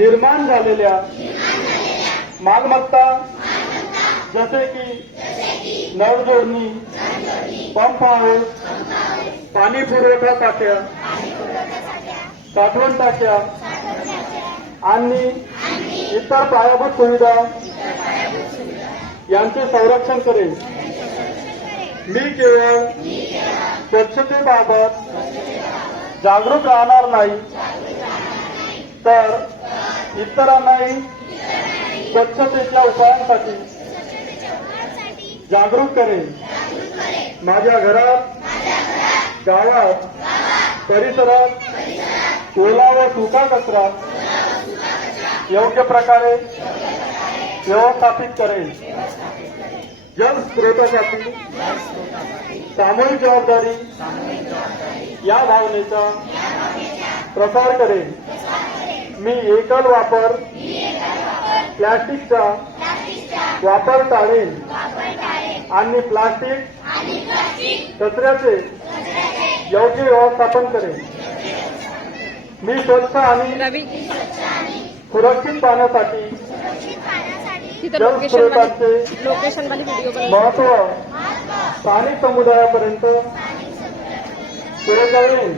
निर्माण झालेल्या मालमत्ता जसे की नळ जोडणी, पंप हाऊस, पाणी पुरवठा टाक्या, साठवण टाक्या आणि इतर पायाभूत सुविधा यांचे संरक्षण करेल. मी केवळ स्वच्छतेबाबत जागरूक राहणार नाही, तर इतरांनाही स्वच्छतेच्या उपायांसाठी जागरूक करेन. माझ्या घरात, गावात, परिसरात ओला व सुका कचरा योग्य प्रकारे व्यवस्थापित करेन. जल स्रोतासाठी सामूहिक जबाबदारी या भावनेचा प्रसार करेन. मी एकल वापर प्लास्टिकचा वापर टाळेन आणि प्लास्टिक कचऱ्याचे योग्य व्यवस्थापन करेन. मी स्वच्छ आणि सुरक्षित पाण्यासाठी जलस्रोतांचे महत्व स्थानिक समुदायापर्यंत पोहोचवेन.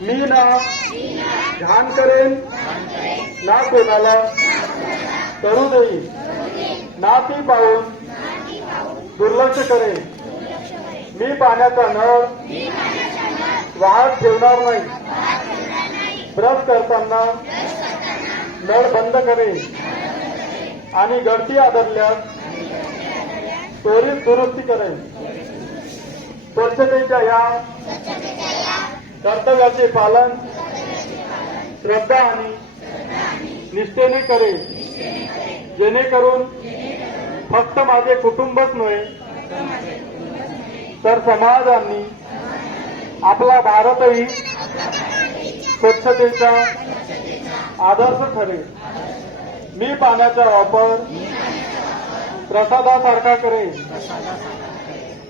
मी ना घाण करेन, ना कोणाला करू देईन, ना ती पाहून दुर्लक्ष करेन. मी पाण्याचा नळ वाहत ठेवणार नाही. ब्रश करताना नळ बंद करेन आणि गळती आढळल्यास त्वरित दुरुस्ती करेन. स्वच्छतेच्या या कर्तव्याचे पालन श्रद्धा आणि निष्ठेने करेन, जेणेकरून फक्त माझे कुटुंबच नव्हे तर समाज आणि आपला भारतही स्वच्छतेचा आदर्श ठरेल. मी पाण्याचा वापर प्रसादासारखा करेन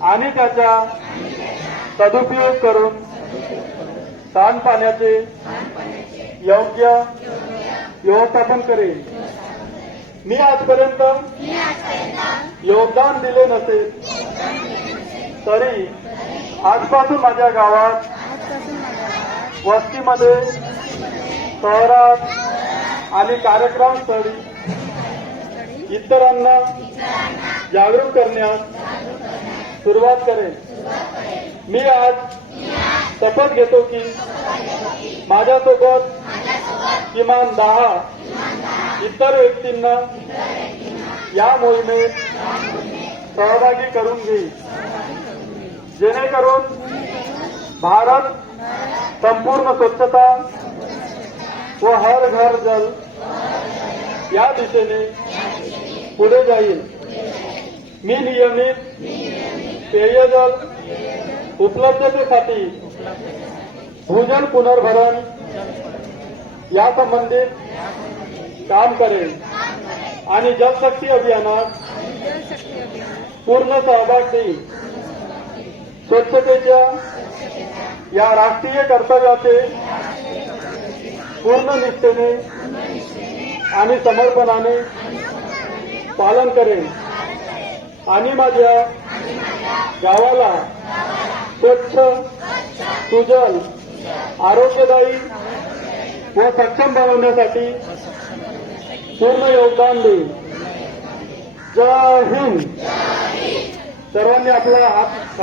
आणि त्याचा सदुपयोग करून सांडपाण्याचे योग्य व्यवस्थापन करेन. मी आजपर्यंत योगदान दिले नसेल तरी आजपासून माझ्या गावात, वस्तीमध्ये, शहरात आणि कार्यक्रमस्थळी इतरांना जागरूक करण्यास सुरुवात करेन. मी आज शपथ घेतो की माझ्यासोबत किमान 10 इतर व्यक्तींना या मोहिमेत सहभागी करून घेईल, जेणेकरून भारत संपूर्ण स्वच्छता व हर घर जल या दिशेने पुढे जाईल. मी नियमित पेयजल उपलब्धतेसाठी भूजल पुनर्भरण या संबंधित काम करेन आणि जलशक्ती अभियानात पूर्ण सहभाग देईल. स्वच्छतेच्या या राष्ट्रीय कर्तव्याचे पूर्ण निष्ठेने आणि समर्पणाने पालन करेन आणि माझ्या गावाला स्वच्छ, सुजल, आरोग्यदायी व सक्षम बनवण्यासाठी पूर्ण योगदान देईल. जय हिंद. सर्वांनी आपला हात